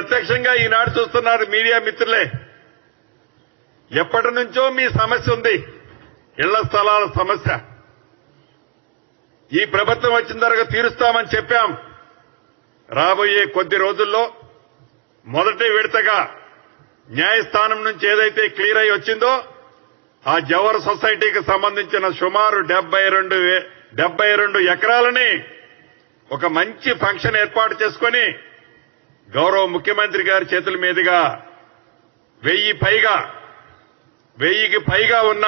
ప్రత్యక్షంగా ఈనాడు చూస్తున్నారు మీడియా మిత్రులే. ఎప్పటి నుంచో మీ సమస్య ఉంది, ఇళ్ల స్థలాల సమస్య. ఈ ప్రభుత్వం వచ్చిన తర్వాత తీరుస్తామని చెప్పాం. రాబోయే కొద్ది రోజుల్లో మొదటి విడతగా న్యాయస్థానం నుంచి ఏదైతే క్లియర్ అయి వచ్చిందో ఆ జవహర్ సొసైటీకి సంబంధించిన సుమారు 72 ఎకరాలని ఒక మంచి ఫంక్షన్ ఏర్పాటు చేసుకుని గౌరవ ముఖ్యమంత్రి గారి చేతుల మీదుగా 1000కి పైగా ఉన్న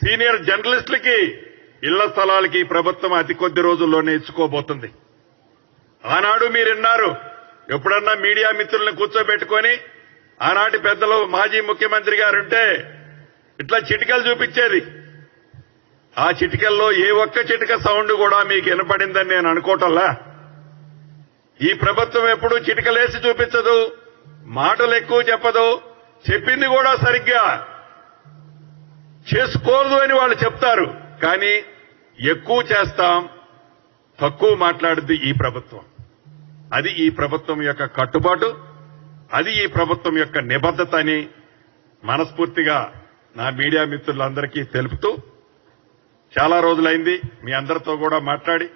సీనియర్ జర్నలిస్టులకి ఇళ్ల స్థలాలకి ప్రభుత్వం అతి కొద్ది రోజుల్లోనే ఇచ్చుకోబోతుంది. ఆనాడు మీరున్నారు, ఎప్పుడన్నా మీడియా మిత్రులను కూర్చోబెట్టుకొని ఆనాటి పెద్దలు మాజీ ముఖ్యమంత్రి గారుంటే ఇట్లా చిటికలు చూపించేది. ఆ చిటికల్లో ఏ ఒక్క చిటిక సౌండ్ కూడా మీకు వినపడిందని నేను అనుకోవటంలా. ఈ ప్రభుత్వం ఎప్పుడూ చిటికలేసి చూపించదు, మాటలు ఎక్కువ చెప్పదు, చెప్పింది కూడా సరిగ్గా చేసుకోదు అని వాళ్ళు చెప్తారు. కానీ ఎక్కువ చేస్తాం, తక్కువ మాట్లాడుద్ది ఈ ప్రభుత్వం. అది ఈ ప్రభుత్వం యొక్క కట్టుబాటు, అది ఈ ప్రభుత్వం యొక్క నిబద్ధత అని మనస్ఫూర్తిగా నా మీడియా మిత్రులందరికీ తెలుపుతూ, చాలా రోజులైంది మీ అందరితో కూడా మాట్లాడి